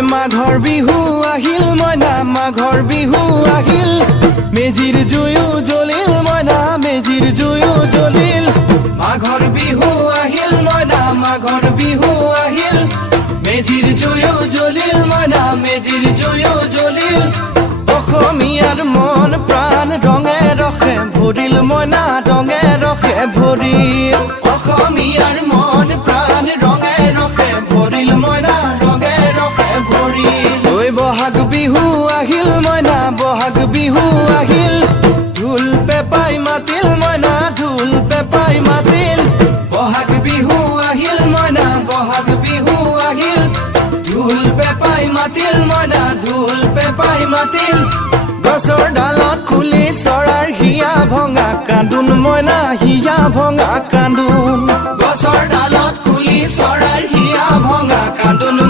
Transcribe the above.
মাঘৰ বিহু আহিল মইনা মাঘৰ বিহু আহিল মেজিৰ জুয়ো জ্বলিল মইনা মেজিৰ জুয়ো জ্বলিল মাঘৰ বিহু আহিল মইনা মাঘৰ বিহু আহিল মেজিৰ জুয়ো জ্বলিল মইনা মেজিৰ জুয়ো জ্বলিল অসমীয়াৰ মন প্ৰাণ ৰঙে ৰসে ভৰিল মইনা ৰঙে ৰসে ভৰিল অসমীয়াৰ মন প্ৰাণ ৰঙে ৰসে ভৰিল মইনা ৰঙে ৰসে ভৰিল ঐ বহাগ বিহু আহিল মইনা বহাগ বিহু আহিল ঢোল পেপাই মাতিল মইনা ঢোল পেপাই মাতিল বহাগ বিহু আহিল মইনা বহাগ বিহু আহিল ঢোল পেপাই মাতিল মইনা ঢোল পেপাই মাতিল গছৰ ডালত খুলি চৰাৰ হিয়া ভঙা কান্দোন মইনা হিয়া ভঙা কান্দোন গছৰ ডালত খুলি চৰাৰ হিয়া ভঙা কান্দোন